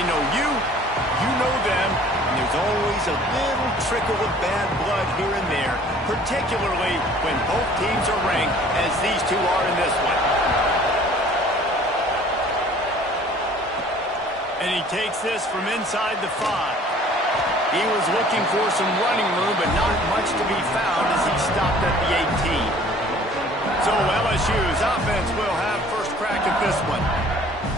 They know you know them, and there's always a little trickle of bad blood here and there, particularly when both teams are ranked as these two are in this one. And he takes this from inside the 5. He was looking for some running room, but not much to be found as he stopped at the 18. So LSU's offense will have first crack at this one.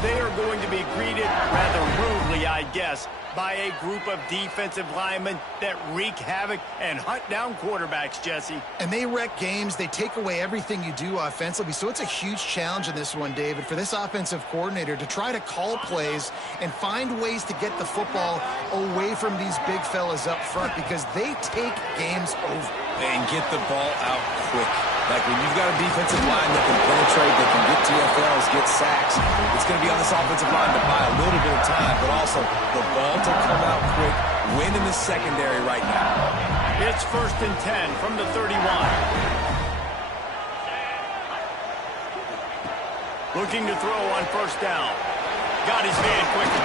They are going to be greeted rather rudely, I guess, by a group of defensive linemen that wreak havoc and hunt down quarterbacks, Jesse. And they wreck games. They take away everything you do offensively. So it's a huge challenge in this one, David, for this offensive coordinator to try to call plays and find ways to get the football away from these big fellas up front because they take games over. And get the ball out quick. Like when you've got a defensive line that can penetrate, that can get TFLs, get sacks, it's going to be on this offensive line to buy a little bit of time, but also the ball to come out quick, win in the secondary right now. It's 1st and 10 from the 31. Looking to throw on 1st down. Got his man quickly.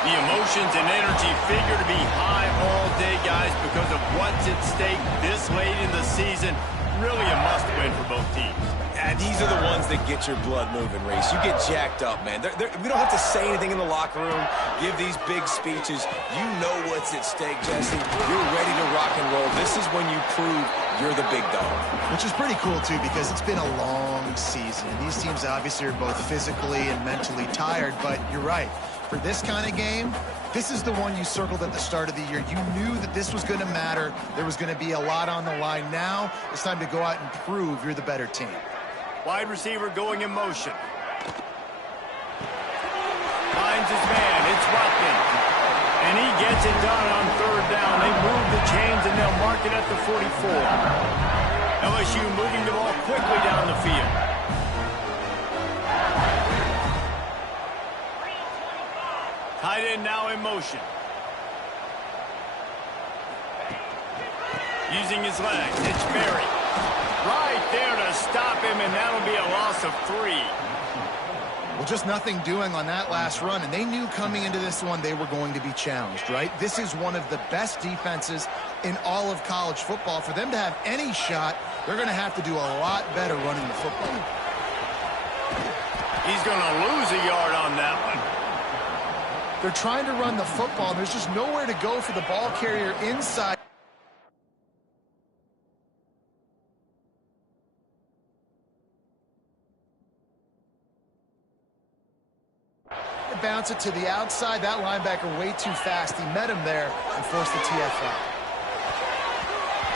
The emotions and energy figure to be high all day, guys, because of what's at stake this late in the season. Really a must-win for both teams. And these are the ones that get your blood moving, Reese. You get jacked up, man. We don't have to say anything in the locker room, give these big speeches. You know what's at stake, Jesse. You're ready to rock and roll. This is when you prove you're the big dog. Which is pretty cool, too, because it's been a long season. These teams obviously are both physically and mentally tired, but you're right. For this kind of game, this is the one you circled at the start of the year. You knew that this was going to matter. There was going to be a lot on the line. Now it's time to go out and prove you're the better team. Wide receiver going in motion. Finds his man. It's Watkin. And he gets it done on 3rd down. They move the chains, and they'll mark it at the 44. LSU moving the ball quickly down the field. Tight end now in motion. Using his legs, it's Berry. Right there to stop him, and that'll be a loss of 3. Well, just nothing doing on that last run, and they knew coming into this one they were going to be challenged, right? This is one of the best defenses in all of college football. For them to have any shot, they're going to have to do a lot better running the football. He's going to lose a yard on that one. They're trying to run the football. There's just nowhere to go for the ball carrier inside. Bounce it to the outside. That linebacker way too fast. He met him there and forced the TFL.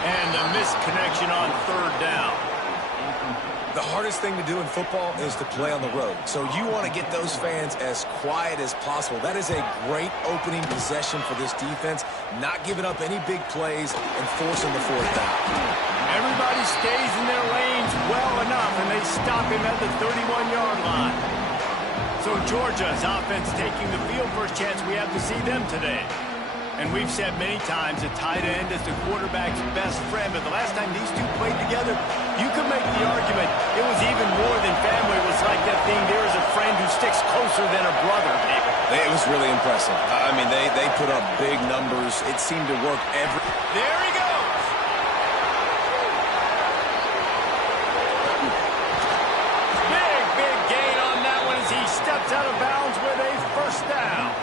And the missed connection on 3rd down. The hardest thing to do in football is to play on the road. So you want to get those fans as quiet as possible. That is a great opening possession for this defense, not giving up any big plays and forcing the 4th down. Everybody stays in their lanes well enough, and they stop him at the 31-yard line. So Georgia's offense taking the field. First chance we have to see them today. And we've said many times a tight end is the quarterback's best friend, but the last time these two played together, you could make the argument it was even more than family. It was like that thing, there is a friend who sticks closer than a brother, David. It was really impressive. I mean, they put up big numbers. It seemed to work every... There he goes! Big gain on that one as he steps out of bounds with a 1st down.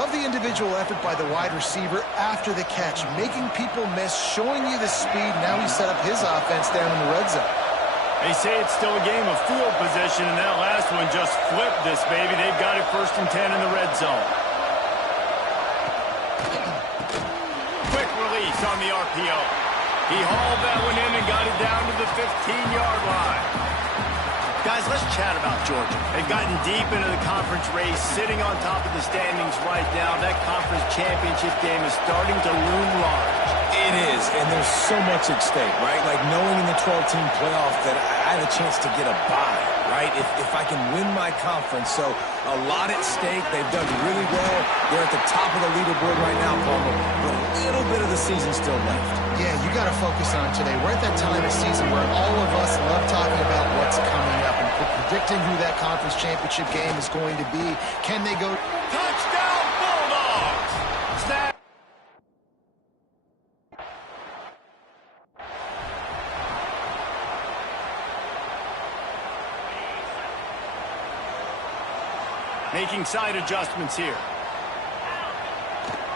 Love the individual effort by the wide receiver after the catch, making people miss, showing you the speed. Now he set up his offense down in the red zone. They say it's still a game of field position, and that last one just flipped this baby. They've got it 1st and 10 in the red zone. Quick release on the RPO. He hauled that one in and got it down to the 15-yard line. Guys, let's chat about Georgia. They've gotten deep into the conference race, sitting on top of the standings right now. That conference championship game is starting to loom large. It is, and there's so much at stake, right? Like knowing in the 12-team playoff that I have a chance to get a bye, right? If I can win my conference. So a lot at stake. They've done really well. They're at the top of the leaderboard right now, Palmer, but a little bit of the season still left. Yeah, you got to focus on today. We're at that time of season where all of us love talking about what's coming up and predicting who that conference championship game is going to be. Can they go? Touchdown, Bulldogs! Snap. Making side adjustments here.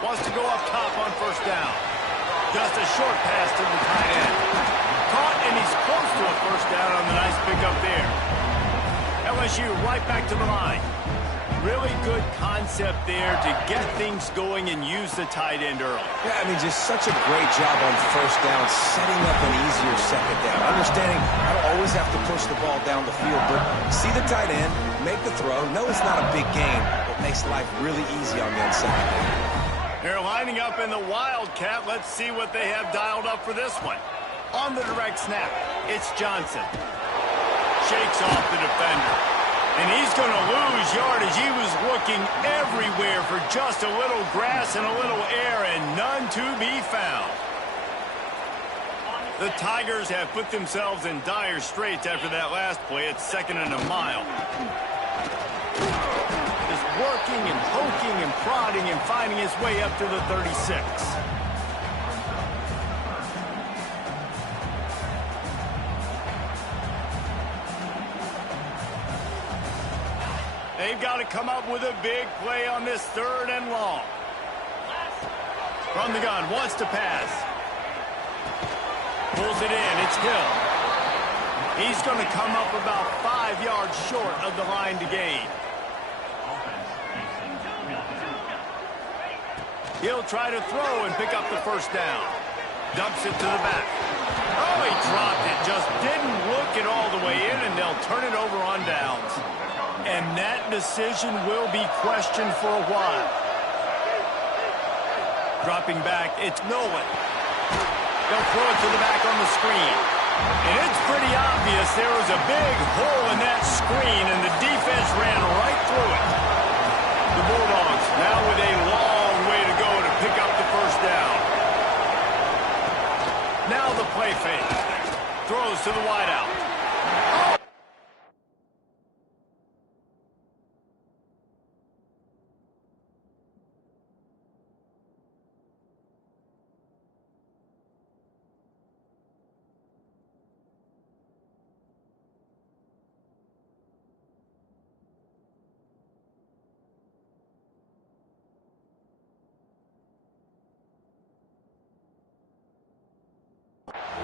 Wants to go up top on first down. Just a short pass to the tight end. Caught, and he's close to a first down on the nice pickup there. LSU right back to the line. Really good concept there to get things going and use the tight end early. Yeah, I mean, just such a great job on first down, setting up an easier second down. Understanding I don't always have to push the ball down the field, but see the tight end, make the throw. No, it's not a big game, but makes life really easy on me on second down. They're lining up in the Wildcat. Let's see what they have dialed up for this one. On the direct snap, it's Johnson. Shakes off the defender. And he's going to lose yardage. He was looking everywhere for just a little grass and a little air, and none to be found. The Tigers have put themselves in dire straits after that last play. It's 2nd and a mile. Just working and poking and prodding and finding his way up to the 36. They've got to come up with a big play on this 3rd and long. From the gun, wants to pass. Pulls it in, it's Hill. He's going to come up about 5 yards short of the line to gain. He'll try to throw and pick up the first down. Dumps it to the back. Oh, he dropped it. Just didn't look it all the way in, and they'll turn it over on downs. And that decision will be questioned for a while. Dropping back, it's Nolan. They'll throw it to the back on the screen. And it's pretty obvious there was a big hole in that screen, and the defense ran right through it. The Bulldogs now with a long way to go to pick up the first down. Now the play fake. Throws to the wideout.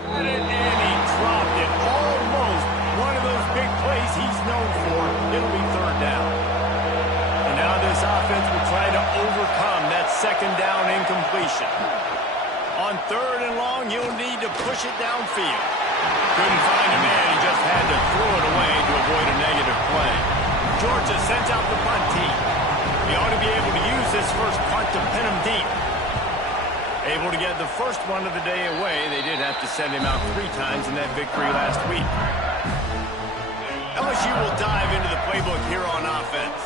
And he dropped it. Almost one of those big plays he's known for. It'll be 3rd down. And now this offense will try to overcome that 2nd down incompletion. On 3rd and long, he'll need to push it downfield. Couldn't find a man. He just had to throw it away to avoid a negative play. Georgia sends out the punt team. He ought to be able to use this first punt to pin him deep. Able to get the first one of the day away. They did have to send him out 3 times in that victory last week. LSU will dive into the playbook here on offense.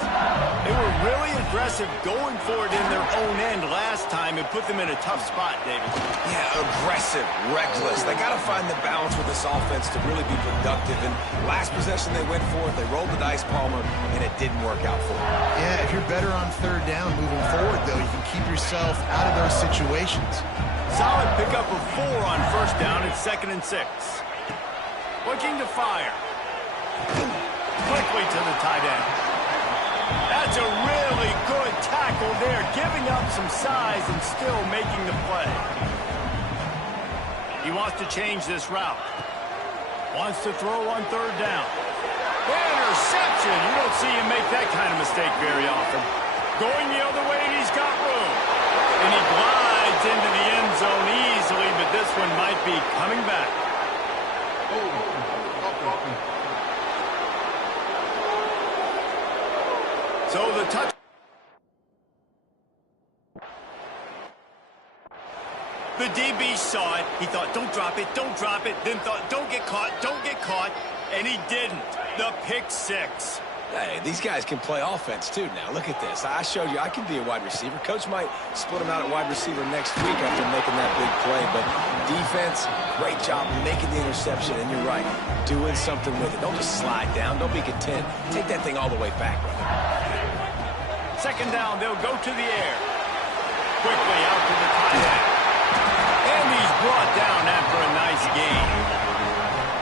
They were really aggressive going for it in their own end last time. It put them in a tough spot, David. Yeah, aggressive, reckless. They got to find the balance with this offense to really be productive. And last possession they went for it. They rolled the dice, Palmer, and it didn't work out for them. Yeah, if you're better on 3rd down moving forward, though, you can keep yourself out of those situations. Solid pickup of 4 on first down. It's 2nd and 6. Looking to fire. Quickly to the tight end. That's a really good tackle there, giving up some size and still making the play. He wants to change this route. Wants to throw on 3rd down. Interception. You don't see him make that kind of mistake very often. Going the other way, and he's got room. And he glides into the end zone easily, but this one might be coming back. So the touch. The DB saw it. He thought, don't drop it, don't drop it. Then thought, don't get caught, and he didn't. The pick 6. Hey, these guys can play offense too now. Look at this. I showed you I can be a wide receiver. Coach might split him out at wide receiver next week after making that big play. But defense, great job making the interception. And you're right, doing something with it. Don't just slide down. Don't be content. Take that thing all the way back, brother. Second down, they'll go to the air. Quickly out to the tight end. And he's brought down after a nice gain.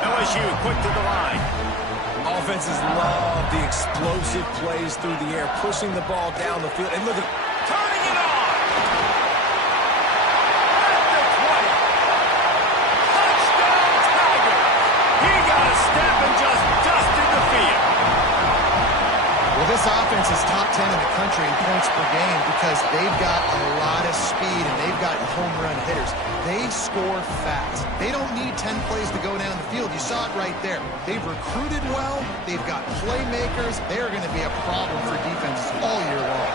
LSU quick to the line. Offenses love the explosive plays through the air, pushing the ball down the field. And look at turning it on. At the 20. Touchdown, Tiger. He got a step and just dusted the field. Well, this offense is top 10 in the country in points per game because they've got a lot of speed and they've got home run hitters. They score fast. They don't need 10 plays to go down the field. You saw it right there. They've recruited well. They've got playmakers. They're going to be a problem for defenses all year long.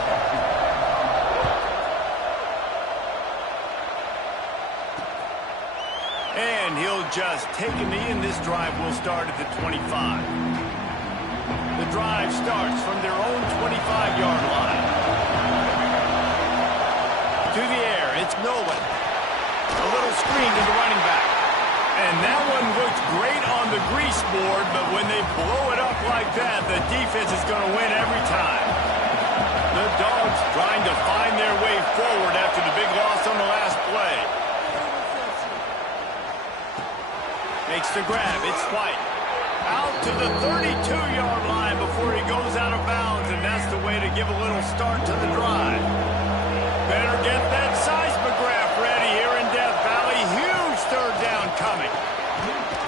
And he'll just take a knee, and this drive will start at the 25. The drive starts from their own 25-yard line. To the air, it's Nolan. A little screen to the running back. And that one looks great on the grease board, but when they blow it up like that, the defense is going to win every time. The Dogs trying to find their way forward after the big loss on the last play. Makes the grab. It's White. Out to the 32-yard line before he goes out of bounds, and that's the way to give a little start to the drive. Better get that seismograph ready here in Death Valley. Huge third down coming.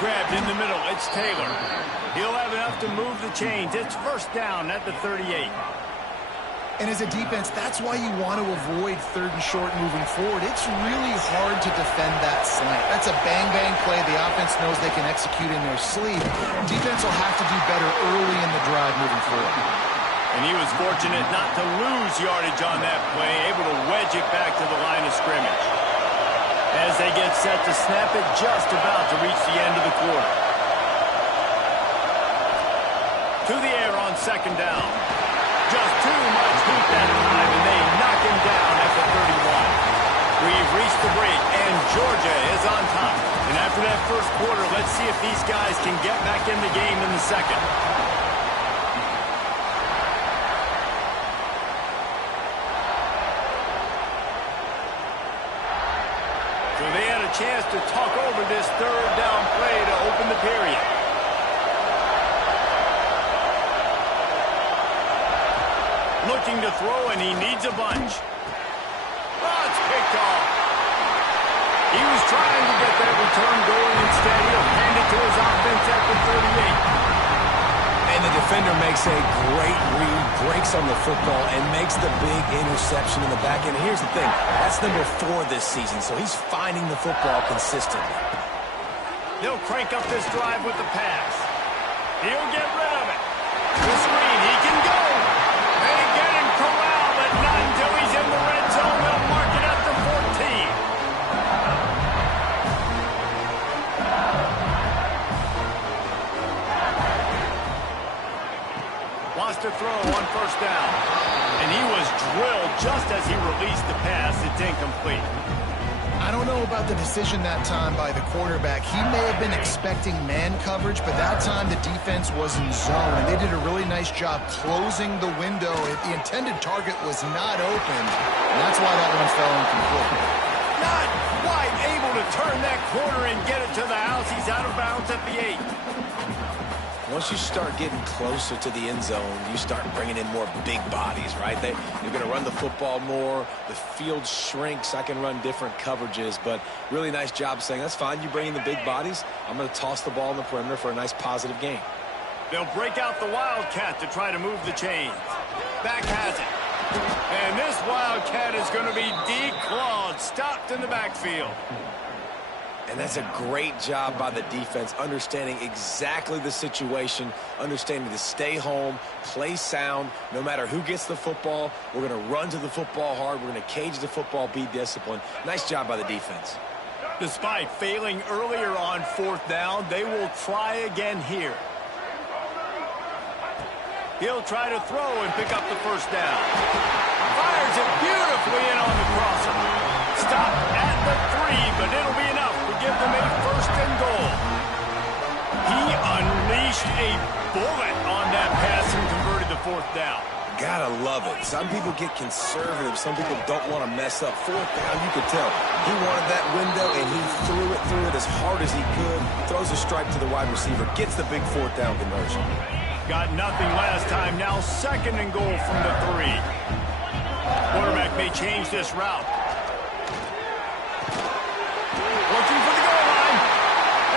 Grabbed in the middle. It's Taylor. He'll have enough to move the chains. It's first down at the 38. And as a defense, that's why you want to avoid third and short moving forward. It's really hard to defend that slant. That's a bang-bang play the offense knows they can execute in their sleep. Defense will have to do better early in the drive moving forward. And he was fortunate not to lose yardage on that play, able to wedge it back to the line of scrimmage. As they get set to snap it, just about to reach the end of the quarter. To the air on second down. Just too much heat that time, and they knock him down at the 31. We've reached the break, and Georgia is on top. And after that first quarter, let's see if these guys can get back in the game in the second. So they had a chance to talk over this third down play to open the period. Looking to throw, and he needs a bunch. Oh, it's picked off. He was trying to get that return going. Instead, he'll hand it to his offense at the 38. And the defender makes a great read, breaks on the football, and makes the big interception in the back end. Here's the thing. That's number 4 this season, so he's finding the football consistently. They'll crank up this drive with the pass. He'll get rid of it. The screen, he can go. They get him corralled, but not until he's in the red zone. They'll mark it at the 14. Wants to throw on first down. And he was drilled just as he released the pass. It's incomplete. I don't know about the decision that time by the quarterback. He may have been expecting man coverage, but that time the defense was in zone, and they did a really nice job closing the window. The intended target was not open, and that's why that one fell incomplete. Not quite able to turn that corner and get it to the house. He's out of bounds at the 8. Once you start getting closer to the end zone, you start bringing in more big bodies, right? You're going to run the football more. The field shrinks. I can run different coverages, but really nice job saying, that's fine. You bring in the big bodies. I'm going to toss the ball in the perimeter for a nice positive gain. They'll break out the Wildcat to try to move the chains. Back has it. And this Wildcat is going to be declawed, stopped in the backfield. And that's a great job by the defense, understanding exactly the situation, understanding to stay home, play sound. No matter who gets the football, we're going to run to the football hard. We're going to cage the football, be disciplined. Nice job by the defense. Despite failing earlier on fourth down, they will try again here. He'll try to throw and pick up the first down. Fires it beautifully in on the crosser. Stop at the 3, but it'll be enough to give them a first and goal. He unleashed a bullet on that pass and converted the fourth down. Gotta love it. Some people get conservative. Some people don't want to mess up. Fourth down, you could tell. He wanted that window, and he threw it as hard as he could. Throws a strike to the wide receiver. Gets the big fourth down conversion. Got nothing last time. Now second and goal from the 3. Quarterback may change this route. Looking for the goal line.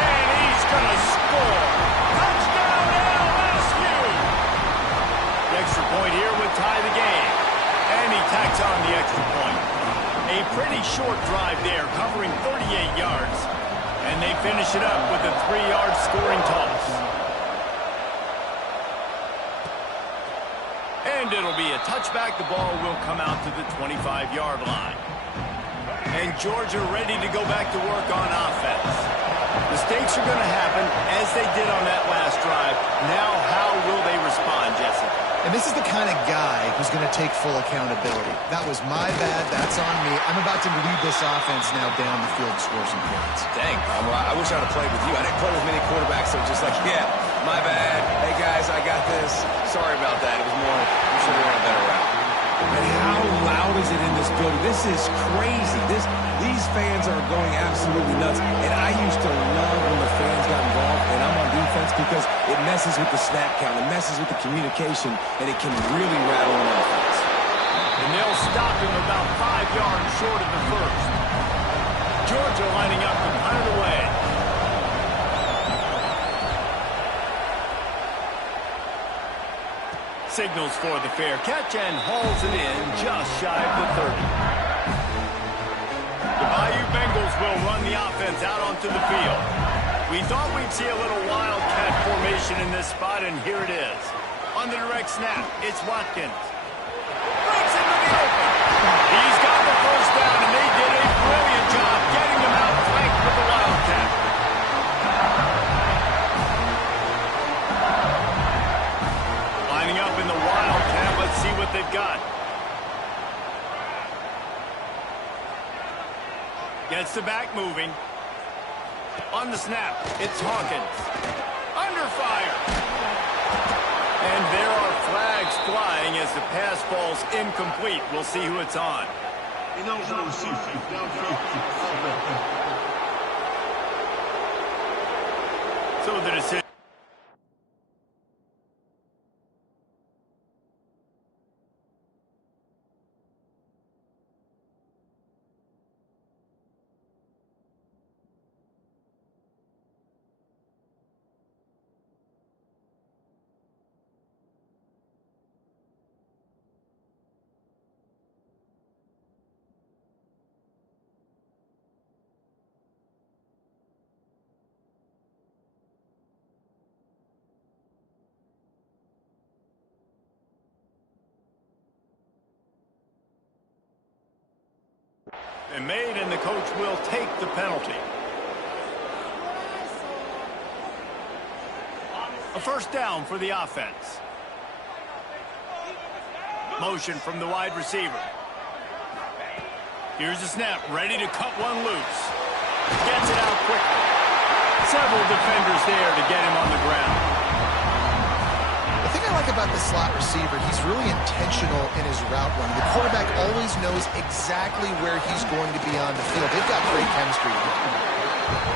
And he's going to score. Touchdown LSU. The extra point here would tie the game. And he tacks on the extra point. A pretty short drive there, covering 38 yards. And they finish it up with a 3-yard scoring toss. And it'll be a touchback. The ball will come out to the 25-yard line. And Georgia ready to go back to work on offense. Mistakes are going to happen as they did on that last drive. Now how will they respond, Jesse? And this is the kind of guy who's going to take full accountability. That was my bad. That's on me. I'm about to lead this offense now down the field to score some points. Dang, I wish I'd have played with you. I didn't play with many quarterbacks that were just like, yeah, my bad. Hey, guys, I got this. Sorry about that. It was more, we should have run a better route. And how loud is it in this building? This is crazy. These fans are going absolutely nuts. And I used to love when the fans got involved, and I'm on defense because it messes with the snap count, it messes with the communication, and it can really rattle an offense. And they'll stop him about 5 yards short of the first. Georgia lining up to punt it away. Signals for the fair catch and hauls it in just shy of the 30. The Bayou Bengals will run the offense out onto the field. We thought we'd see a little wildcat formation in this spot, and here it is. On the direct snap, it's Watkins. Breaks into the open. He's got the first down, and they did a brilliant job getting him out flanked with the wildcat. Lining up in the wildcat, let's see what they've got. Gets the back moving. On the snap, it's Hawkins. Under fire. And there are flags flying as the pass falls incomplete. We'll see who it's on. So the decision. And made, and the coach will take the penalty. A first down for the offense. Motion from the wide receiver. Here's the snap, ready to cut one loose. Gets it out quickly. Several defenders there to get him on the ground. The thing I like about the slot receiver, he's really intentional in his route run. The quarterback always knows exactly where he's going to be on the field. They've got great chemistry.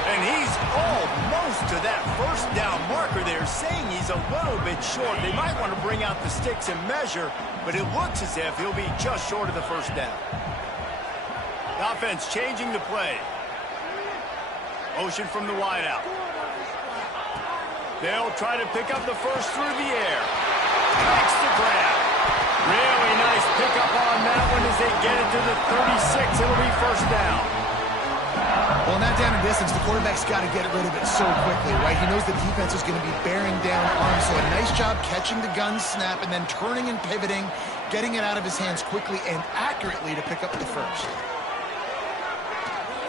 And he's almost to that first down marker there, saying he's a little bit short. They might want to bring out the sticks and measure, but it looks as if he'll be just short of the first down. The offense changing the play. Motion from the wideout. They'll try to pick up the first through the air. Makes the grab. Really nice pickup on that one as they get it to the 36. It'll be first down. Well, in that down and distance, the quarterback's got to get rid of it so quickly, right? He knows the defense is going to be bearing down on him, so a nice job catching the gun snap and then turning and pivoting, getting it out of his hands quickly and accurately to pick up the first.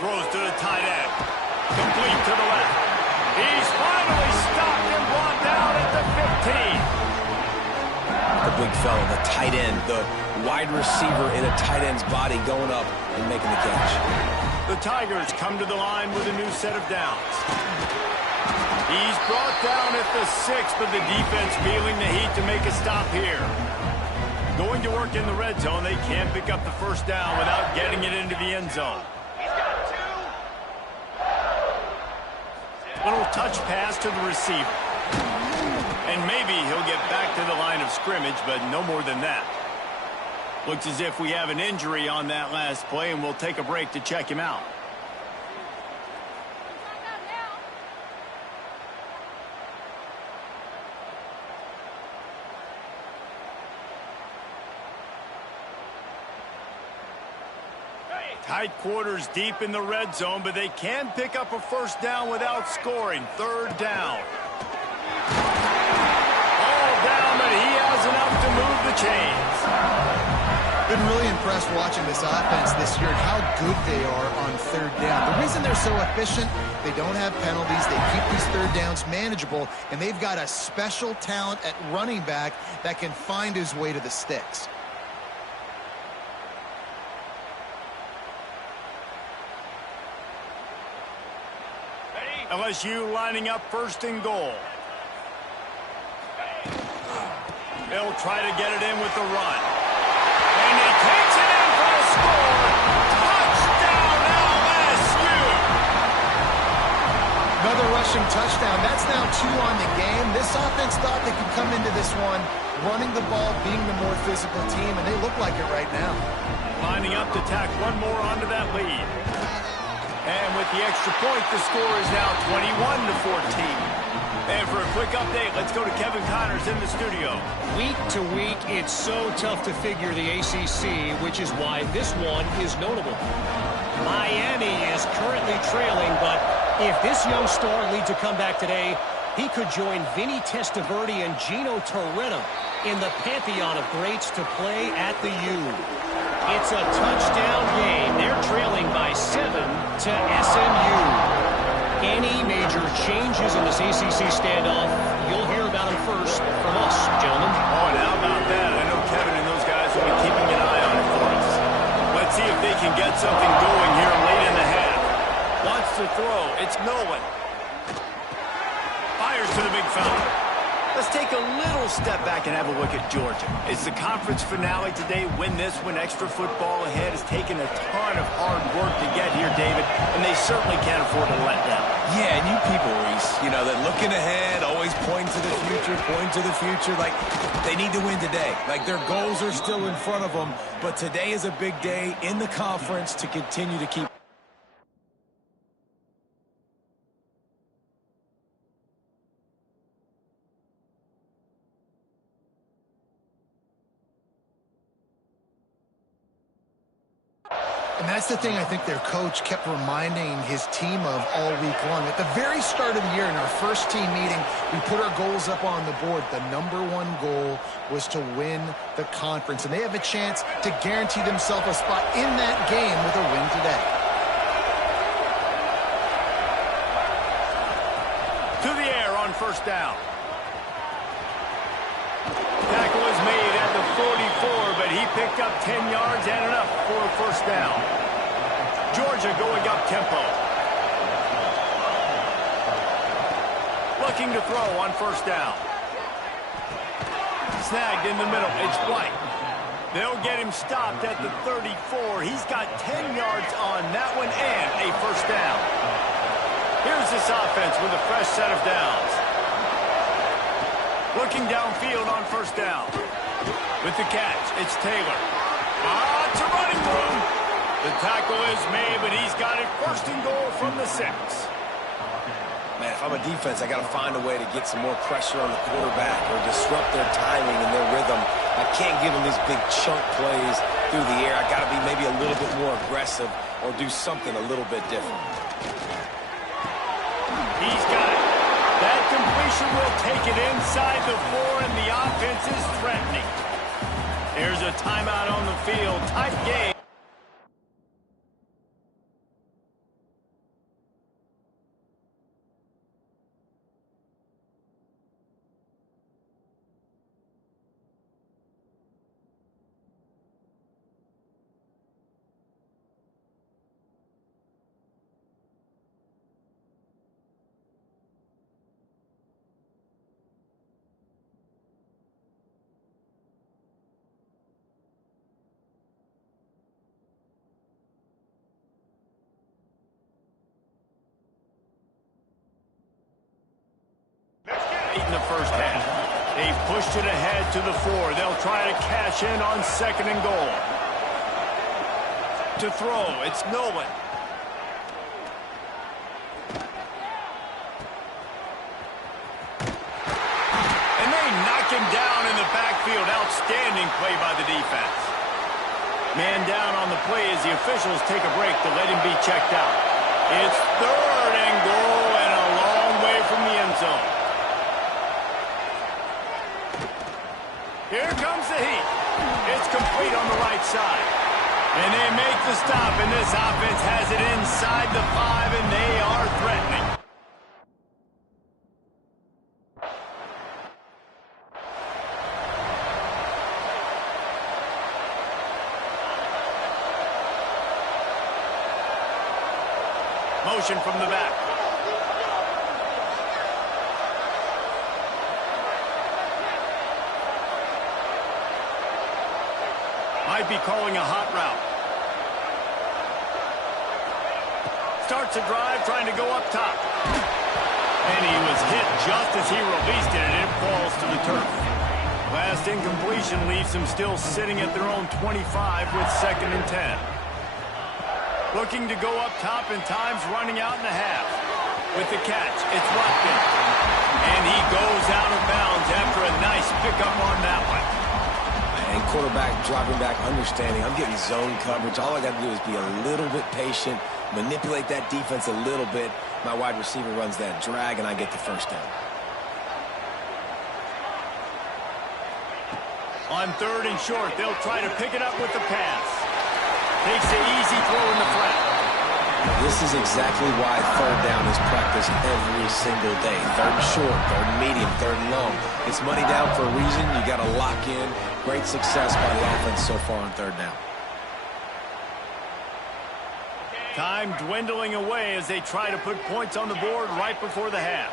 Throws to the tight end. Complete to the left. He's finally stopped and brought down at the 15. the big fella, the tight end, the wide receiver in a tight end's body going up and making the catch. The Tigers come to the line with a new set of downs. He's brought down at the 6, but the defense feeling the heat to make a stop here. Going to work in the red zone, they can't pick up the first down without getting it into the end zone. Little touch pass to the receiver. And maybe he'll get back to the line of scrimmage, but no more than that. Looks as if we have an injury on that last play, and we'll take a break to check him out. Tight quarters deep in the red zone, but they can pick up a first down without scoring. Third down. All down, but he has enough to move the chains. Been really impressed watching this offense this year and how good they are on third down. The reason they're so efficient, they don't have penalties. They keep these third downs manageable, and they've got a special talent at running back that can find his way to the sticks. LSU lining up first and goal. They'll try to get it in with the run. And he takes it in for a score. Touchdown, LSU! Another rushing touchdown. That's now 2 on the game. This offense thought they could come into this one running the ball, being the more physical team, and they look like it right now. Lining up to tack one more onto that lead. And with the extra point, the score is now 21-14. And for a quick update, let's go to Kevin Connors in the studio. Week to week, it's so tough to figure the ACC, which is why this one is notable. Miami is currently trailing, but if this young star leads a comeback today, he could join Vinny Testaverde and Gino Torretta in the pantheon of greats to play at the U. It's a touchdown game. They're trailing by 7 to SMU. Any major changes in this ACC standoff, you'll hear about them first from us, gentlemen. Oh, and how about that? I know Kevin and those guys will be keeping an eye on it for us. Let's see if they can get something going here late in the half. Wants to throw. It's Nolan. Fires to the big fella. Let's take a little step back and have a look at Georgia. It's the conference finale today. Win this one. Extra football ahead. Has taken a ton of hard work to get here, David, and they certainly can't afford to let down. Yeah, and you people, Reese, you know, that looking ahead, always pointing to the future, like they need to win today. Like their goals are still in front of them, but today is a big day in the conference to continue to keep. And that's the thing I think their coach kept reminding his team of all week long. At the very start of the year in our first team meeting, we put our goals up on the board. The #1 goal was to win the conference. And they have a chance to guarantee themselves a spot in that game with a win today. To the air on first down. Tackle is made at the 44, but he picked up 10 yards and enough for a first down. Georgia going up tempo. Looking to throw on first down. Snagged in the middle. It's White. They'll get him stopped at the 34. He's got 10 yards on that one and a first down. Here's this offense with a fresh set of downs. Looking downfield on first down. With the catch, it's Taylor. It's a running room. The tackle is made, but he's got it first and goal from the 6. Man, if I'm a defense, I got to find a way to get some more pressure on the quarterback or disrupt their timing and their rhythm. I can't give them these big chunk plays through the air. I got to be maybe a little bit more aggressive or do something a little bit different. He's got it. That completion will take it inside the 4, and the offense is threatening. There's a timeout on the field. Tight game. in the first half. They've pushed it ahead to the 4. They'll try to cash in on 2nd and goal. To throw, it's Nolan. And they knock him down in the backfield. Outstanding play by the defense. Man down on the play as the officials take a break to let him be checked out. It's 3rd and goal and a long way from the end zone. Here comes the heat. It's complete on the right side. And they make the stop, and this offense has it inside the 5, and they are threatening. Motion from the back. Might be calling a hot route. Starts a drive trying to go up top. And he was hit just as he released it, and it falls to the turf. Last incompletion leaves them still sitting at their own 25 with 2nd and 10. Looking to go up top, and time's running out in the half. With the catch, it's Watkins. And he goes out of bounds after a nice pickup on that one. And quarterback dropping back, understanding I'm getting zone coverage. All I got to do is be a little bit patient, manipulate that defense a little bit. My wide receiver runs that drag, and I get the first down. On 3rd and short, they'll try to pick it up with the pass. Takes the easy throw in the flat. This is exactly why 3rd down is practiced every single day. 3rd and short, 3rd and medium, 3rd and long. It's money down for a reason. You got to lock in. Great success by the offense so far on 3rd down. Time dwindling away as they try to put points on the board right before the half.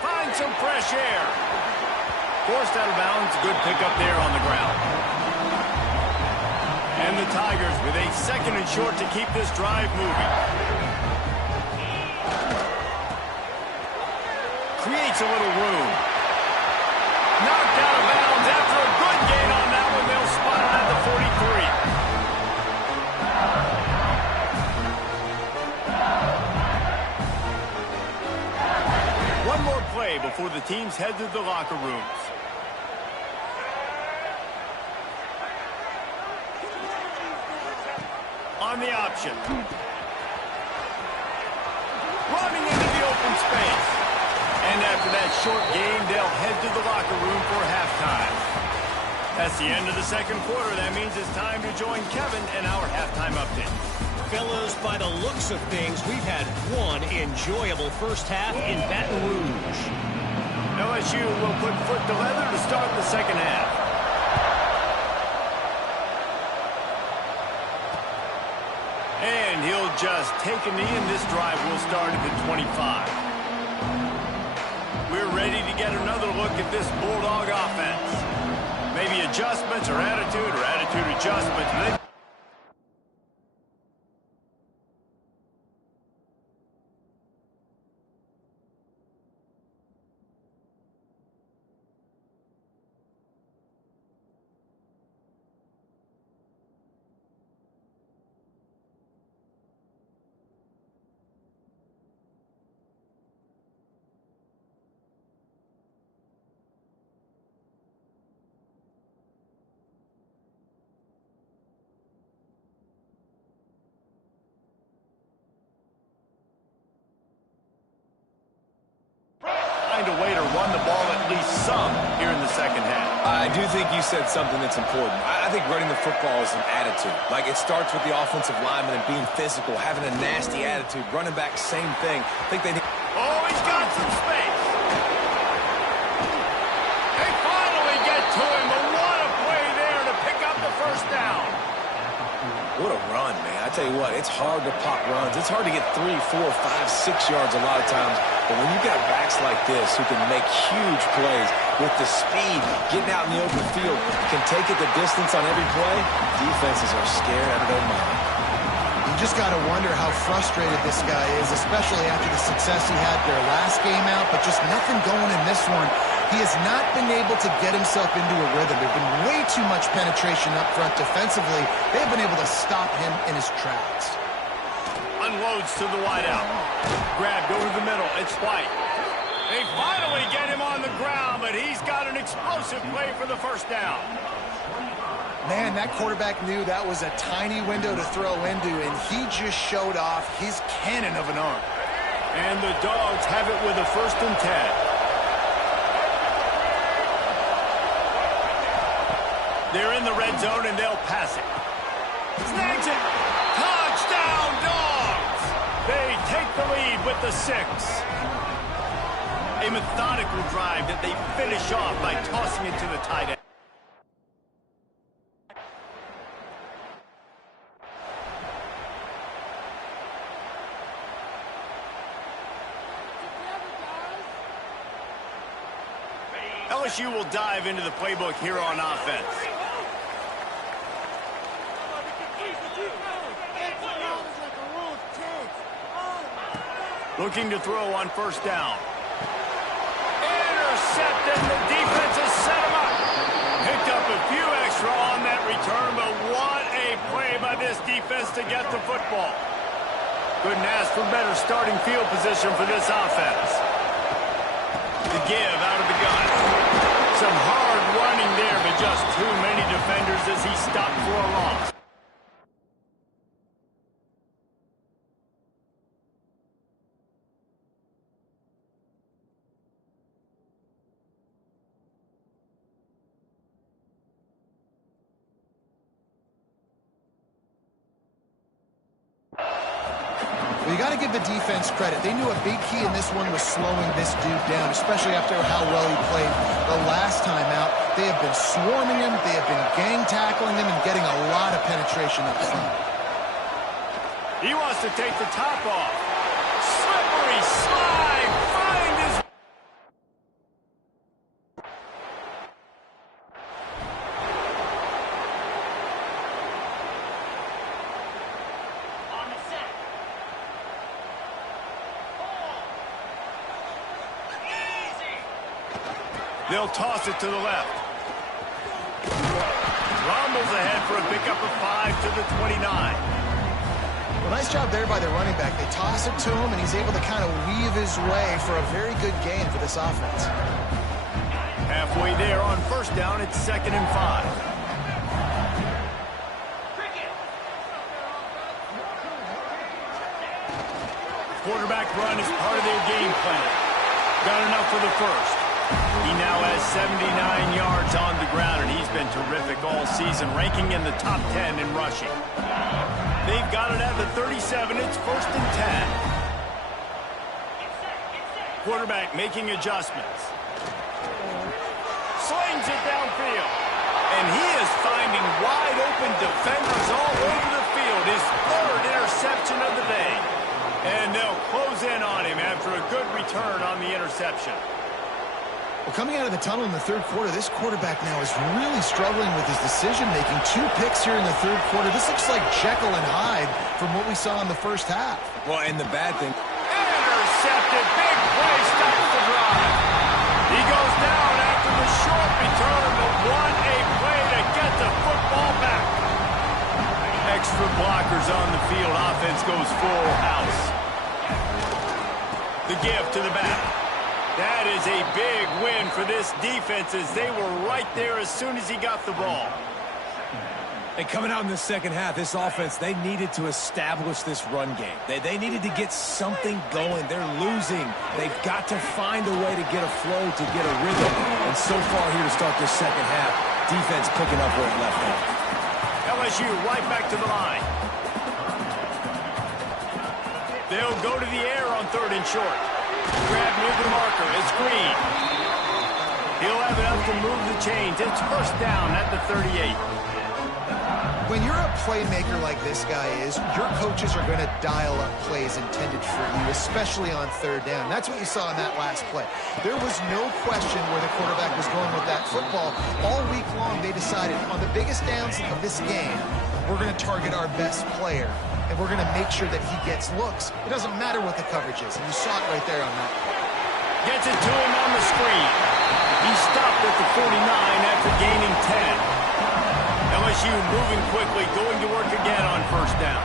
Find some fresh air. Forced out of bounds. Good pickup there on the ground. And the Tigers with a 2nd and short to keep this drive moving. Creates a little room. Knocked out of bounds after a good gain on that one. They'll spot it at the 43. One more play before the teams head to the locker rooms. On the option. Running into the open space. And after that short game, they'll head to the locker room for halftime. That's the end of the 2nd quarter. That means it's time to join Kevin and our halftime update. Fellas, by the looks of things, we've had one enjoyable first half in Baton Rouge. LSU will put foot to leather to start the 2nd half. And he'll just take a knee, and this drive will start at the 25. We're ready to get another look at this Bulldog offense. Maybe adjustments or attitude adjustments. Find a way to run the ball at least some here in the 2nd half. I do think you said something that's important. I think running the football is an attitude. Like, it starts with the offensive lineman and being physical, having a nasty attitude. Running back, same thing. I think they need... Oh, he's got some space. They finally get to him, but what a play there to pick up the first down. What a run, man. I tell you what, it's hard to pop runs. It's hard to get 3, 4, 5, 6 yards a lot of times. But when you got backs like this who can make huge plays with the speed, getting out in the open field, can take it the distance on every play, defenses are scared out of their mind. just got to wonder how frustrated this guy is, especially after the success he had their last game out, but just nothing going in this one. He has not been able to get himself into a rhythm. There's been way too much penetration up front defensively. They've been able to stop him in his tracks. Unloads to the wideout. Grabbed over the middle. It's White. They finally get him on the ground, but he's got an explosive play for the first down. Man, that quarterback knew that was a tiny window to throw into, and he just showed off his cannon of an arm. And the Dogs have it with a 1st and 10. They're in the red zone, and they'll pass it. Snags it. Touchdown, Dogs! They take the lead with the 6. A methodical drive that they finish off by tossing it to the tight end. LSU will dive into the playbook here on offense. Looking to throw on 1st down. Intercepted. The defense has set him up. Picked up a few extra on that return, but what a play by this defense to get the football. Couldn't ask for better starting field position for this offense. The give out of the gun. Some hard running there, but just too many defenders as he stopped for a loss. Well, you got to give the defense credit. They knew a big key in this one was slowing this dude down, especially after how well he played the last time out. They have been swarming him, they have been gang tackling him, and getting a lot of penetration up front. He wants to take the top off. Slippery slide. Find his... They'll toss it to the left. Rumbles ahead for a pickup of 5 to the 29. Well, nice job there by the running back. They toss it to him, and he's able to kind of weave his way for a very good gain for this offense. Halfway there on 1st down, it's 2nd and 5. Quarterback run is part of their game plan. Got enough for the 1st. He now has 79 yards on the ground, and he's been terrific all season, ranking in the top 10 in rushing. They've got it at the 37. It's 1st and 10. Quarterback making adjustments. Slings it downfield. And he is finding wide-open defenders all over the field. His 3rd interception of the day. And they'll close in on him after a good return on the interception. Well, coming out of the tunnel in the 3rd quarter, this quarterback now is really struggling with his decision-making. 2 picks here in the 3rd quarter. This looks like Jekyll and Hyde from what we saw in the 1st half. Well, and the bad thing... Intercepted. Big play. Stops the drive. He goes down after the short return, but what a play to get the football back. Extra blockers on the field. Offense goes full house. The give to the back. That is a big win for this defense as they were right there as soon as he got the ball. And coming out in the 2nd half, this offense, they needed to establish this run game. They needed to get something going. They're losing. They've got to find a way to get a flow, to get a rhythm. And so far here to start this 2nd half, defense picking up where it left off. LSU right back to the line. They'll go to the air on 3rd and short. Grab near the marker. It's Green. He'll have enough to move the chains. It's 1st down at the 38. When you're a playmaker like this guy is, your coaches are going to dial up plays intended for you, especially on 3rd down. That's what you saw in that last play. There was no question where the quarterback was going with that football. All week long, they decided on the biggest downs of this game, we're going to target our best player. and we're going to make sure that he gets looks. It doesn't matter what the coverage is, and you saw it right there on that. Gets it to him on the screen. He stopped at the 49 after gaining 10. LSU moving quickly, going to work again on first down.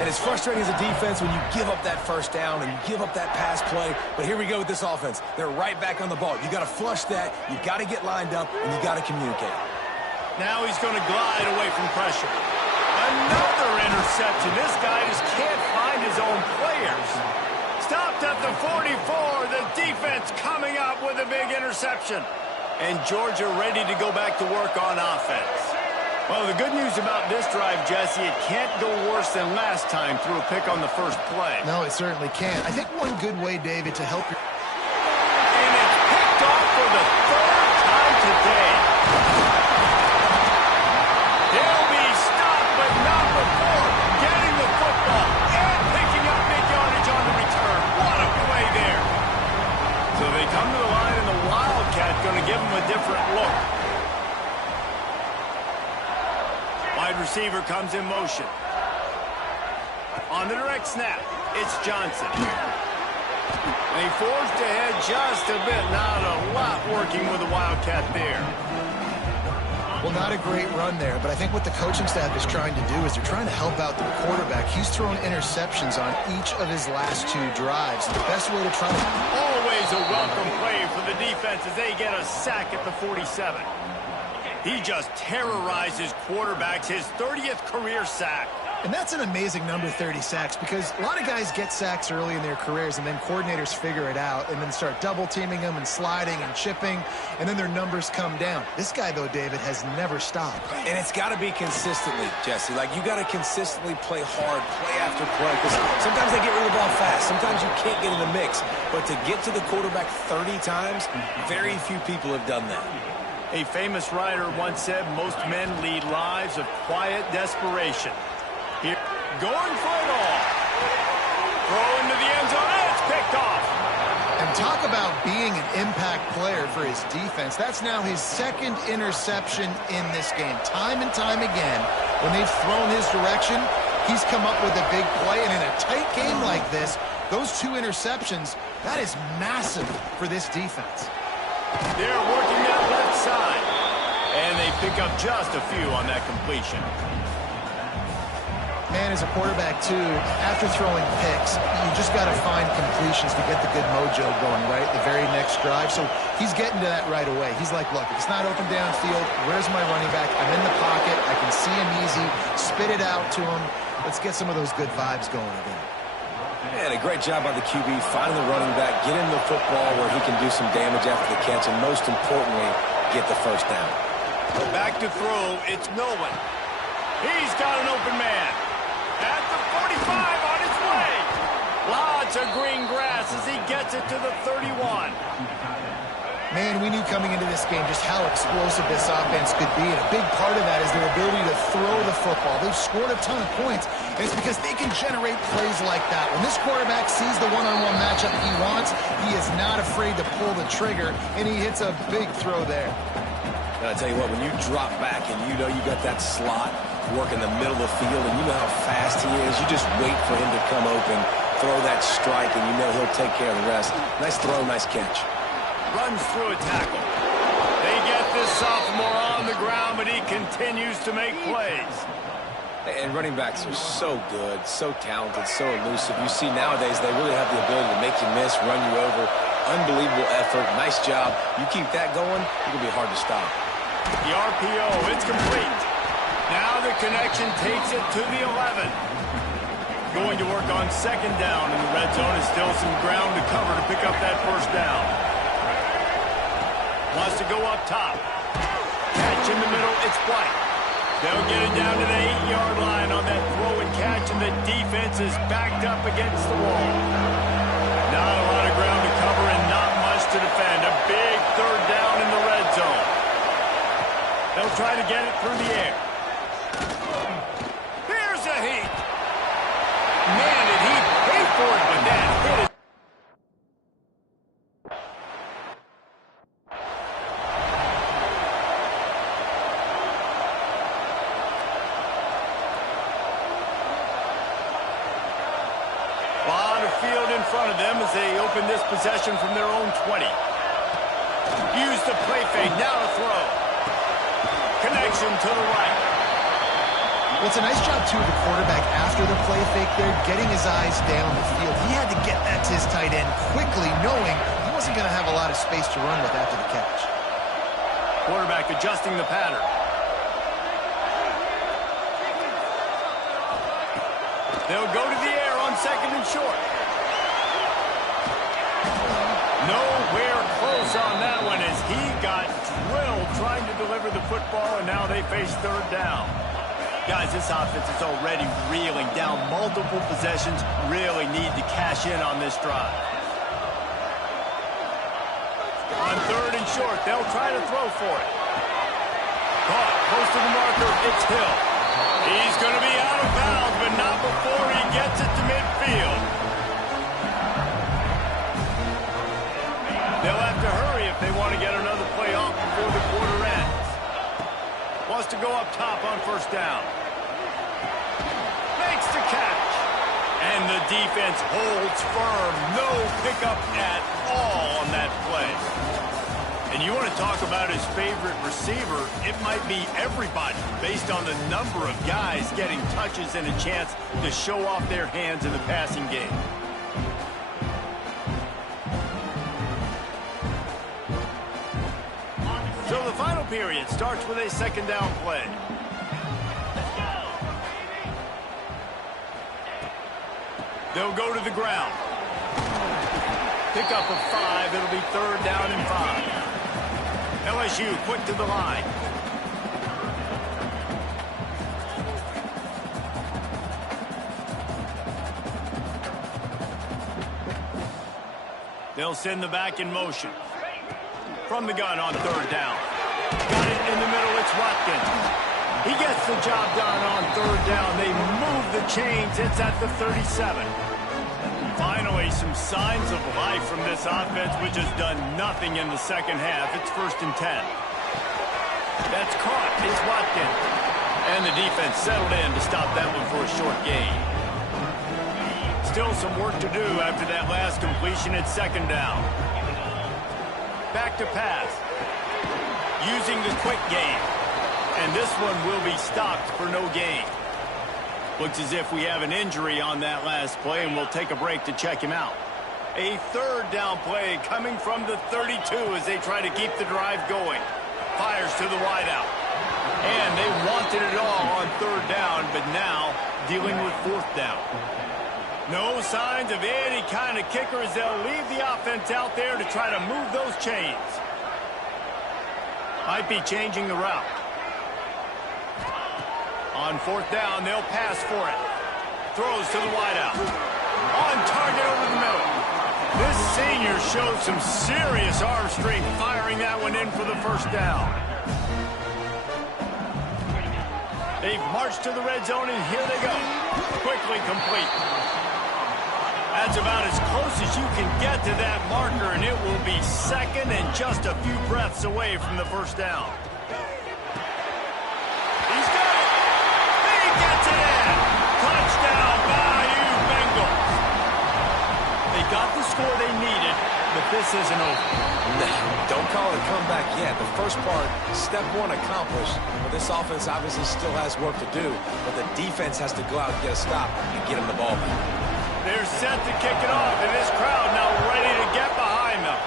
And it's frustrating as a defense when you give up that first down and you give up that pass play. But here we go with this offense. They're right back on the ball. You got to flush that. You got to get lined up, and you got to communicate. Now he's going to glide away from pressure. Another interception. This guy just can't find his own players. Stopped at the 44. The defense coming up with a big interception. And Georgia ready to go back to work on offense. Well, the good news about this drive, Jesse, it can't go worse than last time through a pick on the first play. No, it certainly can't. I think one good way, David, to help your... And it's picked off for the third time today. He'll be stopped, but not before getting the football and picking up big yardage on the return. What a play there. So they come to the line, and the Wildcat going to give them a different look. Wide receiver comes in motion. On the direct snap, it's Johnson. And he forced ahead just a bit. Not a lot working with the Wildcat there. Well, not a great run there, but I think what the coaching staff is trying to do is they're trying to help out the quarterback. He's thrown interceptions on each of his last 2 drives. The best way to try to... Always a welcome play for the defense as they get a sack at the 47. He just terrorizes quarterbacks, his 30th career sack. And that's an amazing number, 30 sacks, because a lot of guys get sacks early in their careers, and then coordinators figure it out and then start double-teaming them and sliding and chipping, and then their numbers come down. This guy, though, David, has never stopped. And it's got to be consistently, Jesse. Like, you got to consistently play hard, play after play, because sometimes they get rid of the ball fast. Sometimes you can't get in the mix. But to get to the quarterback 30 times, very few people have done that. A famous writer once said, most men lead lives of quiet desperation. Here, going for it all. Throw into the end zone, and it's picked off. And talk about being an impact player for his defense. That's now his 2nd interception in this game. Time and time again, when they've thrown his direction, he's come up with a big play. And in a tight game like this, those 2 interceptions, that is massive for this defense. They're working that left side. And they pick up just a few on that completion. Man, as a quarterback, too, after throwing picks, you just got to find completions to get the good mojo going, right? The very next drive. So he's getting to that right away. He's like, look, if it's not open downfield, where's my running back? I'm in the pocket. I can see him easy. Spit it out to him. Let's get some of those good vibes going again. Man, a great job by the QB, finding the running back, get him the football where he can do some damage after the catch, and most importantly, get the first down. Back to throw, it's Nolan. He's got an open man. At the 45 on his way. Lots of green grass as he gets it to the 31. Man, we knew coming into this game just how explosive this offense could be, and a big part of that is their ability to throw the football. They've scored a ton of points, and it's because they can generate plays like that. When this quarterback sees the one-on-one matchup he wants, he is not afraid to pull the trigger, and he hits a big throw there. And I tell you what, when you drop back and you know you got that slot work in the middle of the field and you know how fast he is, you just wait for him to come open, throw that strike, and you know he'll take care of the rest. Nice throw, nice catch. Runs through a tackle. They get this sophomore on the ground, but he continues to make plays. And running backs are so good, so talented, so elusive. You see nowadays they really have the ability to make you miss, run you over. Unbelievable effort. Nice job. You keep that going, it's going to be hard to stop. The RPO, it's complete. Now the connection takes it to the 11. Going to work on 2nd down in the red zone. Is still some ground to cover to pick up that first down. Wants to go up top. Catch in the middle, it's White. They'll get it down to the 8-yard line on that throw and catch, and the defense is backed up against the wall. Not a lot of ground to cover and not much to defend. A big 3rd down in the red zone. They'll try to get it through the air. Here's a heat. Man, did he pay for it, but that hit it. front of them as they open this possession from their own 20. Use the play fake, now to throw. Connection to the right. Well, it's a nice job, too, of the quarterback after the play fake there, getting his eyes down the field. He had to get that to his tight end quickly, knowing he wasn't going to have a lot of space to run with after the catch. Quarterback adjusting the pattern. They'll go to the air on second and short. Nowhere close on that one as he got drilled trying to deliver the football, and now they face third down. Guys, this offense is already reeling down multiple possessions. Really need to cash in on this drive. On third and short, they'll try to throw for it. Caught, close to the marker, it's Hill. He's going to be out of bounds, but not before he gets it to midfield. They'll have to hurry if they want to get another play off before the quarter ends. Wants to go up top on first down. Makes the catch. And the defense holds firm. No pickup at all on that play. And you want to talk about his favorite receiver, it might be everybody based on the number of guys getting touches and a chance to show off their hands in the passing game. So the final period starts with a second down play. They'll go to the ground. Pick up of 5. It'll be third down and 5. LSU quick to the line. They'll send the back in motion. From the gun on third down. Got it in the middle, it's Watkins. He gets the job done on third down. They move the chains, it's at the 37. Finally, some signs of life from this offense, which has done nothing in the second half. It's first and 10. That's caught, it's Watkins. And the defense settled in to stop that one for a short gain. Still some work to do after that last completion at second down. Back to pass. Using the quick game. And this one will be stopped for no gain. Looks as if we have an injury on that last play, and we'll take a break to check him out. A third down play coming from the 32 as they try to keep the drive going. Fires to the wideout. And they wanted it all on third down, but now dealing with fourth down. No signs of any kind of kicker as they'll leave the offense out there to try to move those chains. Might be changing the route. On fourth down, they'll pass for it. Throws to the wideout. On target over the middle. This senior showed some serious arm strength firing that one in for the first down. They've marched to the red zone, and here they go. Quickly complete. That's about as close as you can get to that marker, and it will be second and just a few breaths away from the first down. He's got it. He gets it in. Touchdown, Bayou Bengals. They got the score they needed, but this isn't over. Don't call it a comeback yet. The first part, step one accomplished. But this offense obviously still has work to do, but the defense has to go out and get a stop and get him the ball back. They're set to kick it off, and this crowd now ready to get behind them.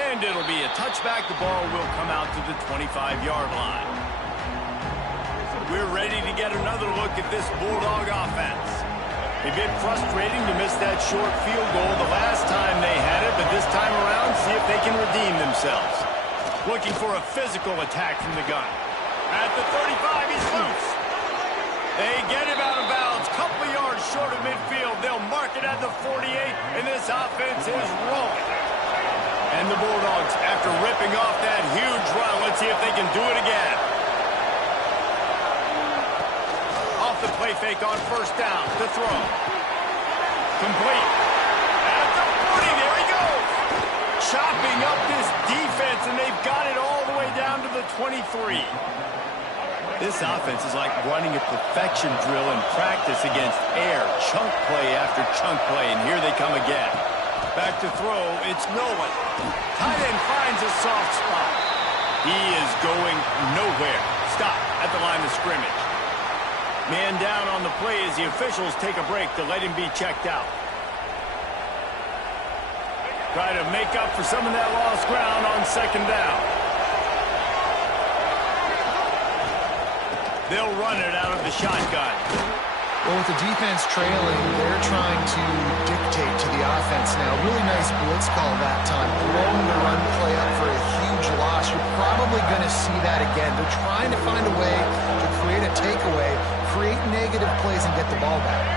And it'll be a touchback. The ball will come out to the 25-yard line. We're ready to get another look at this Bulldog offense. A bit frustrating to miss that short field goal the last time they had it, but this time around, see if they can redeem themselves. Looking for a physical attack from the gun. At the 35, he's loose. They get him out of bounds, couple yards short of midfield. They'll mark it at the 48, and this offense is rolling. And the Bulldogs, after ripping off that huge run, let's see if they can do it again. Off the play fake on first down to throw. Complete. At the 40, there he goes. Chopping up this defense, and they've got it all the way down to the 23. This offense is like running a perfection drill in practice against air. Chunk play after chunk play, and here they come again. Back to throw, it's Nolan. Tight end finds a soft spot. He is going nowhere. Stop at the line of scrimmage. Man down on the play as the officials take a break to let him be checked out. Try to make up for some of that lost ground on second down. They'll run it out of the shotgun. Well, with the defense trailing, they're trying to dictate to the offense now. Really nice blitz call that time. Blowing the run play up for a huge loss. You're probably going to see that again. They're trying to find a way to create a takeaway, create negative plays, and get the ball back.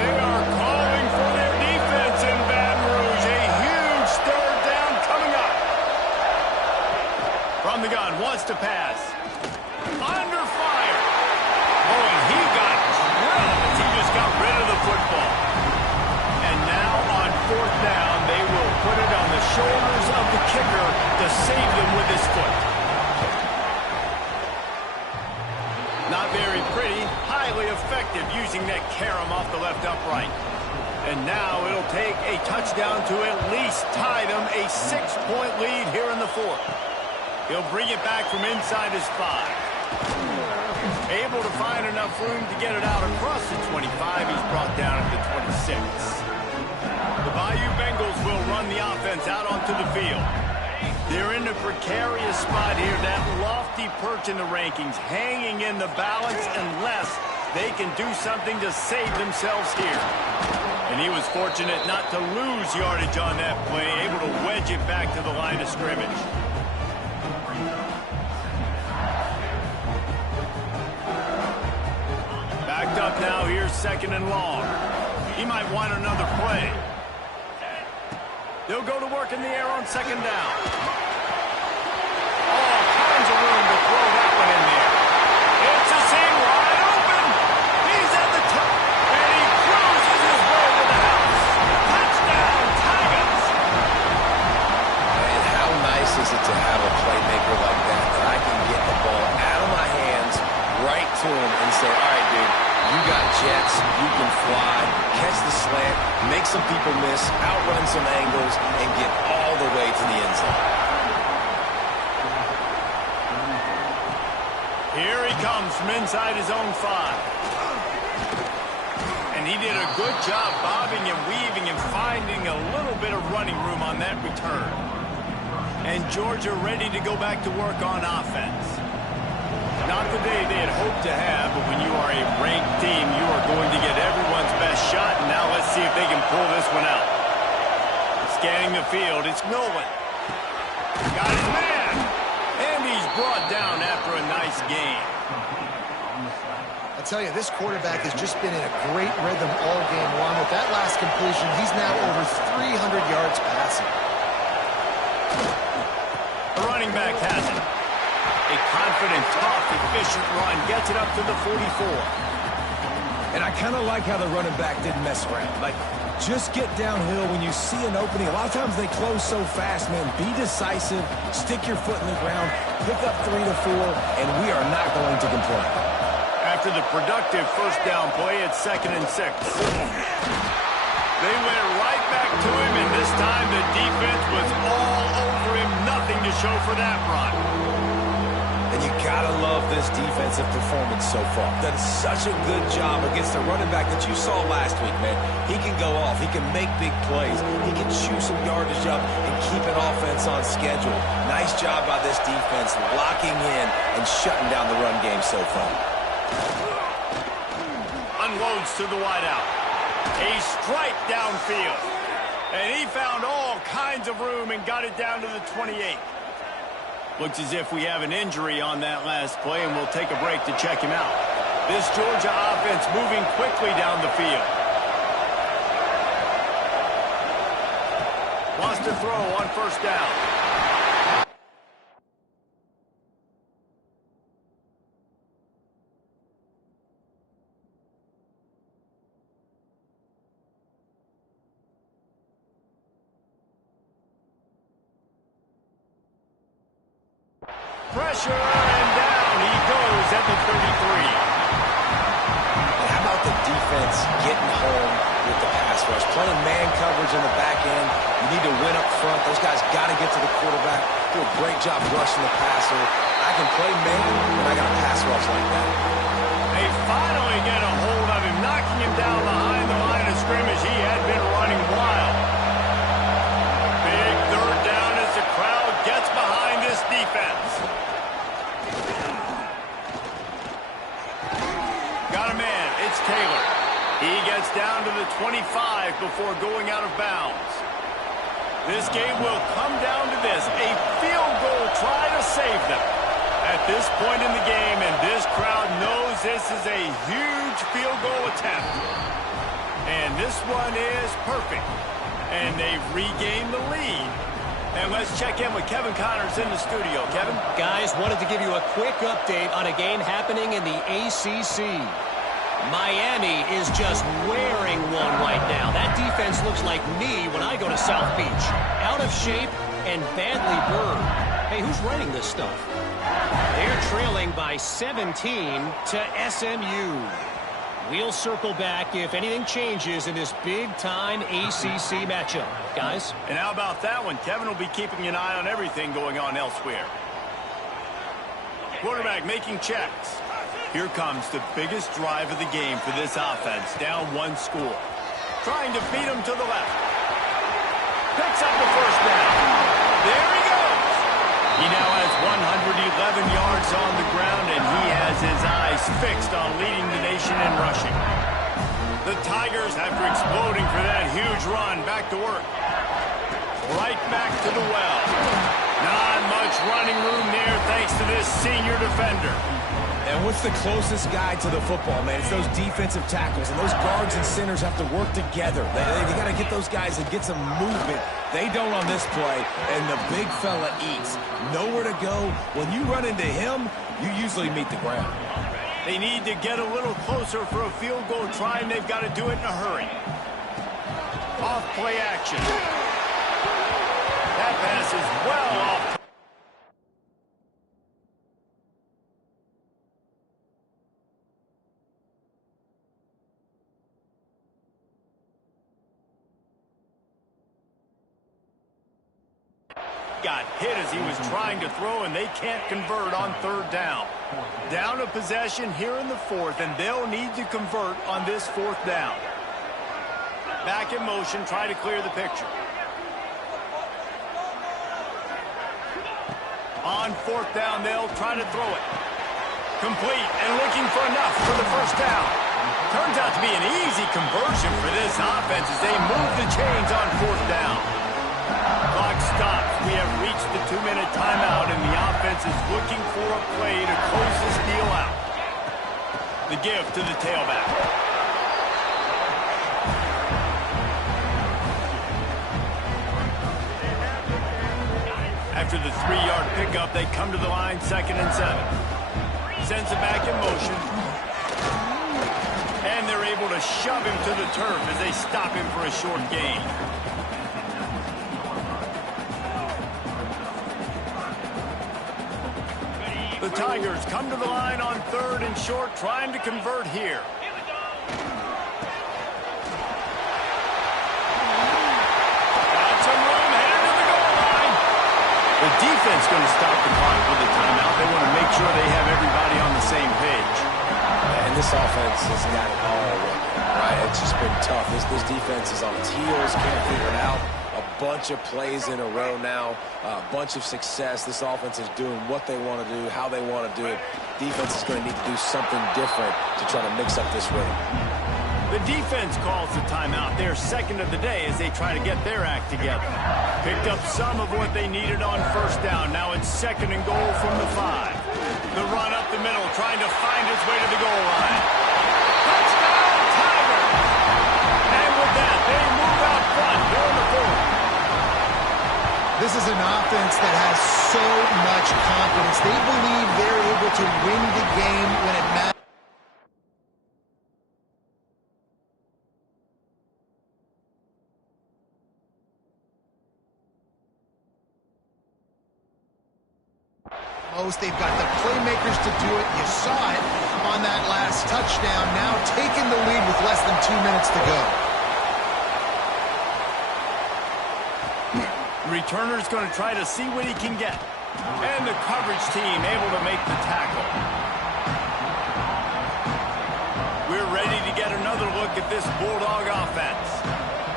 They are calling for their defense in Baton Rouge. A huge third down coming up. From the gun, wants to pass. Under fire. Oh, and he got drilled as he just got rid of the football. And now on fourth down, they will put it on the shoulders of the kicker to save them with his foot. Not very pretty, highly effective using that carom off the left upright. And now it'll take a touchdown to at least tie them a 6-point lead here in the fourth. He'll bring it back from inside his 5. Able to find enough room to get it out across the 25. He's brought down at the 26. The Bayou Bengals will run the offense out onto the field. They're in a precarious spot here. That lofty perch in the rankings hanging in the balance unless they can do something to save themselves here. And he was fortunate not to lose yardage on that play, able to wedge it back to the line of scrimmage. Backed up now, here's second and long. He might want another play. They'll go to work in the air on second down. All kinds of room to throw that one in there. It's a seam wide open. He's at the top, and he cruises his way to the house. Touchdown, Tigers! And how nice is it to have a playmaker like that I can get the ball out of my hands right to him and say, all right, dude, you got jets, you can fly, catch the slant, make some people miss, outrun some angles, and get all the way to the end zone. Here he comes from inside his own 5. And he did a good job bobbing and weaving and finding a little bit of running room on that return. And Georgia ready to go back to work on offense. Not the day they had hoped to have, but when you are a ranked team, you are going to get everyone's best shot, and now let's see if they can pull this one out. Scanning the field, it's Nolan. Got his man, and he's brought down after a nice game. I tell you, this quarterback has just been in a great rhythm all game long. With that last completion, he's now over 300 yards passing. The running back has it. A confident, tough, efficient run gets it up to the 44. And I kind of like how the running back didn't mess around. Like, just get downhill when you see an opening. A lot of times they close so fast, man. Be decisive, stick your foot in the ground, pick up 3 to 4, and we are not going to complain. After the productive first down play, it's 2nd and 6. They went right back to him, and this time the defense was all over him. Nothing to show for that run. And you gotta love this defensive performance so far. Done such a good job against the running back that you saw last week, man. He can go off. He can make big plays. He can chew some yardage up and keep an offense on schedule. Nice job by this defense locking in and shutting down the run game so far. Unloads to the wideout. A strike downfield. And he found all kinds of room and got it down to the 28. Looks as if we have an injury on that last play, and we'll take a break to check him out. This Georgia offense moving quickly down the field. Wants to throw on first down. Pressure and down. down he goes at the 33. And how about the defense getting home with the pass rush? Playing man coverage in the back end. You need to win up front. Those guys got to get to the quarterback. Do a great job rushing the passer. I can play man, but I got a pass rush like that. They finally get a hold of him, knocking him down behind the line of scrimmage. He had been running wild. Big third down as the crowd gets behind this defense. Got a man. It's Taylor. He gets down to the 25 before going out of bounds. This game will come down to this, a field goal try to save them. At this point in the game, and this crowd knows this is a huge field goal attempt. And this one is perfect. And they've regained the lead. And let's check in with Kevin Connors in the studio. Kevin? Guys, wanted to give you a quick update on a game happening in the ACC. Miami is just wearing one right now. That defense looks like me when I go to South Beach. Out of shape and badly burned. Hey, who's writing this stuff? They're trailing by 17 to SMU. We'll circle back if anything changes in this big-time ACC matchup. Guys? And how about that one? Kevin will be keeping an eye on everything going on elsewhere. Quarterback making checks. Here comes the biggest drive of the game for this offense. Down one score. Trying to beat him to the left. Picks up the first down. There he goes. He now has 111 yards on the ground, and he has his eyes fixed on leading the nation in rushing. The Tigers, after exploding for that huge run, back to work. Right back to the well. Not much running room there thanks to this senior defender. And what's the closest guy to the football, man? It's those defensive tackles, and those guards and centers have to work together. They got to get those guys and get some movement. They don't on this play, and the big fella eats. Nowhere to go. When you run into him, you usually meet the ground. They need to get a little closer for a field goal try, and they've got to do it in a hurry. Off play action. That pass is well off. Got hit as he was trying to throw, and they can't convert on third down. Down a possession here in the fourth, and they'll need to convert on this fourth down. Back in motion, try to clear the picture. On fourth down, they'll try to throw it. Complete and looking for enough for the first down. Turns out to be an easy conversion for this offense as they move the chains on fourth down. Clock stops. We have reached the 2-minute timeout, and the offense is looking for a play to close this deal out. The give to the tailback. After the 3-yard pickup, they come to the line, 2nd and 7. Sends it back in motion. And they're able to shove him to the turf as they stop him for a short gain. The Tigers come to the line on 3rd and short, trying to convert here. Got some room, headed to the goal line. The defense going to stop the clock with a timeout. They want to make sure they have everybody on the same page. And this offense has got it all working, right? It's just been tough. This defense is on its heels, can't figure it out. A bunch of plays in a row now, a bunch of success. This offense is doing what they want to do, how they want to do it. Defense is going to need to do something different to try to mix up this rhythm. The defense calls the timeout. They're second of the day as they try to get their act together. Picked up some of what they needed on first down. Now it's 2nd and goal from the 5. The run up the middle, trying to find his way to the goal line. Touchdown, Tigers! And with that, they move out front here in the 4th. This is an offense that has so much confidence. They believe they're able to win the game when it matters. most. They've got the playmakers to do it. You saw it on that last touchdown. Now taking the lead with less than 2 minutes to go. Returner's going to try to see what he can get. And the coverage team able to make the tackle. We're ready to get another look at this Bulldog offense.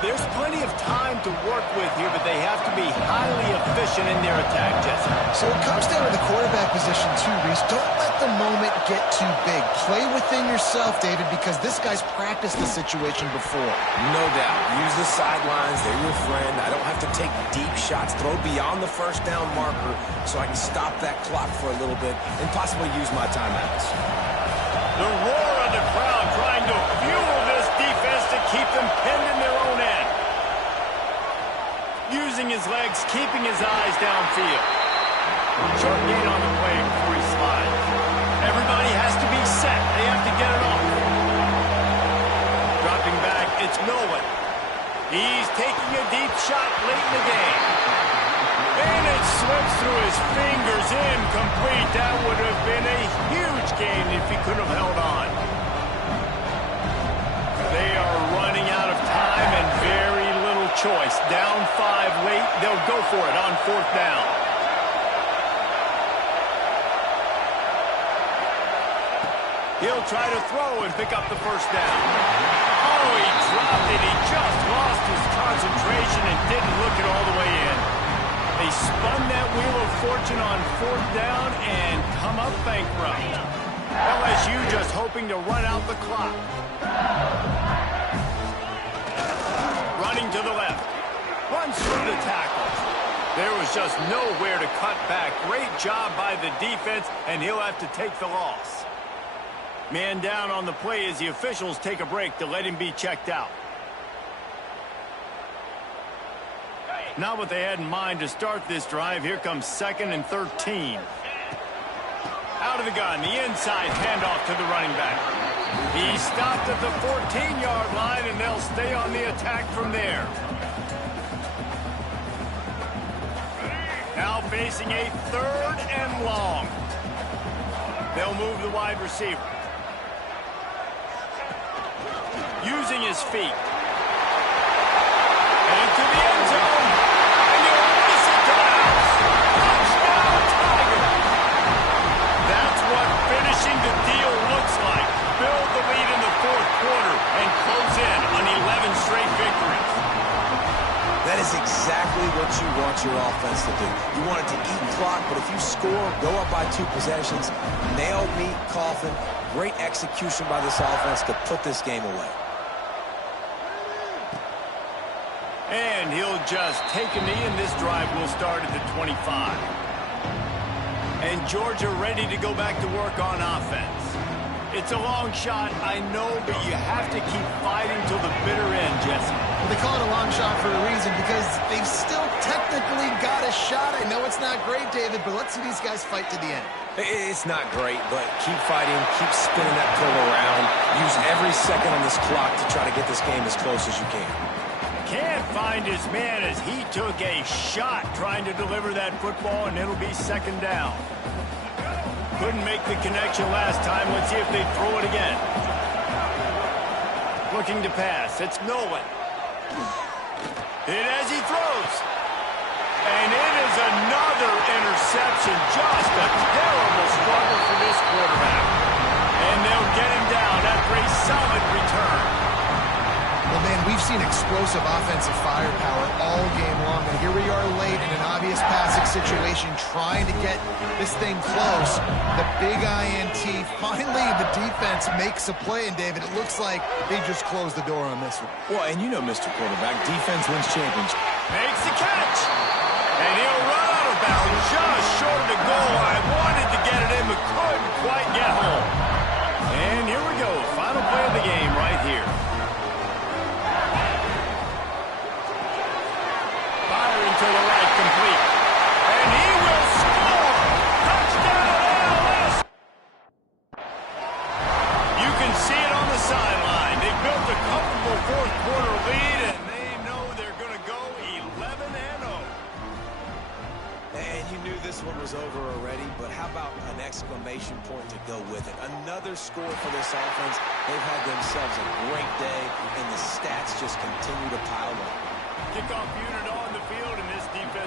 There's plenty of time to work with here, but they have to be highly efficient in their attack, Jesse. So it comes down to the quarterback position too, Reese. Don't let the moment get too big. Play within yourself, David, because this guy's practiced the situation before. No doubt. Use the sidelines. They're your friend. I don't have to take deep shots. Throw beyond the first down marker so I can stop that clock for a little bit and possibly use my timeouts. The roar of the crowd trying to fuel this defense to keep them pinned in their own end. Using his legs, keeping his eyes downfield. Short gain on the play before he slides. Everybody has to be set. They have to get it off. Dropping back, it's Nolan. He's taking a deep shot late in the game. And it slips through his fingers, incomplete. That would have been a huge gain if he could have held on. They are running out of time and very little choice. Down 5 late, they'll go for it on 4th down. He'll try to throw and pick up the first down. Oh, he dropped it. He just lost his concentration and didn't look it all the way in. They spun that wheel of fortune on 4th down and come up bankrupt. LSU just hoping to run out the clock. Running to the left. Runs through the tackle. There was just nowhere to cut back. Great job by the defense, and he'll have to take the loss. Man down on the play as the officials take a break to let him be checked out. Not what they had in mind to start this drive. Here comes 2nd and 13. Out of the gun, the inside handoff to the running back. He stopped at the 14-yard line, and they'll stay on the attack from there. Now facing a 3rd and long. They'll move the wide receiver. Using his feet. And to the end zone. And you'll miss it to the house. Touchdown, Tiger. That's what finishing the deal looks like. Build the lead in the 4th quarter and close in on 11 straight victories. That is exactly what you want your offense to do. You want it to eat clock, but if you score, go up by 2 possessions, nail, meet, coffin, great execution by this offense to put this game away. And he'll just take a knee, and this drive will start at the 25. And Georgia ready to go back to work on offense. It's a long shot, I know, but you have to keep fighting till the bitter end, Jesse. Well, they call it a long shot for a reason, because they've still technically got a shot. I know it's not great, David, but let's see these guys fight to the end. It's not great, but keep fighting, keep spinning that pill around. Use every second on this clock to try to get this game as close as you can. Can't find his man as he took a shot trying to deliver that football, and it'll be 2nd down. Couldn't make the connection last time. Let's see if they throw it again. Looking to pass. It's Nolan. Hit as he throws. And it is another interception. Just a terrible struggle for this quarterback. And they'll get him down after a solid return. Well, man, we've seen explosive offensive firepower all game long, and here we are late in an obvious passing situation trying to get this thing close. The big INT, finally the defense makes a play, and David, it looks like they just closed the door on this one. Well, and you know, Mr. Quarterback, defense wins championships. Makes the catch. And he'll run out of bounds just short of the goal line. Wanted to get it in, but couldn't quite get home. And here we go. Final play of the game right here. To the right, complete. And he will score! Touchdown LSU! You can see it on the sideline. They built a comfortable 4th quarter lead, and they know they're going to go 11-0. And you knew this one was over but how about an exclamation point to go with it? Another score for this offense. They've had themselves a great day, and the stats just continue to pile up. Kickoff unit on the field, and this defense